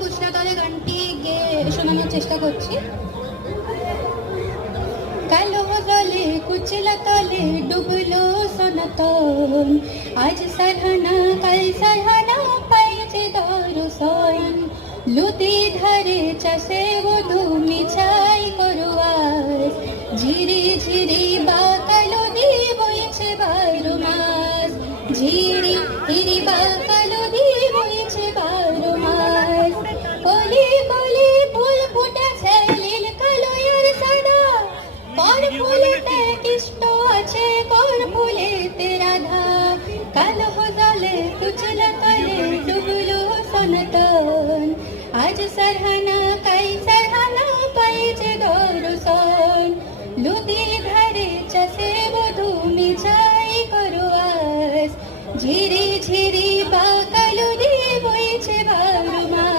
কুচলাতলে গানটি গেয়ে শোনানোর চেষ্টা করছি। কালো জলে কুচলাতলে ডুবলো সনাতন, আজ সারহানা কাল সারহানা পাইছে দর্শন। লুতি ধারে চাষে বধূ মিছাই করুয়াস, ঝিরি ঝিরি বা কালো দি বইছে 12 মাস। ঝিরি ঝিরি বা কালো দি বইছে 12 মাস। কলি কলি ফুল ফুটেছে নীল কালো আর সাদা, কর ফুলেতে কৃষ্ণ আছে কর ফুলেতে রাধা। কালো জলে কুচলাতলে ডুবলো সনাতন, আজ সারহানা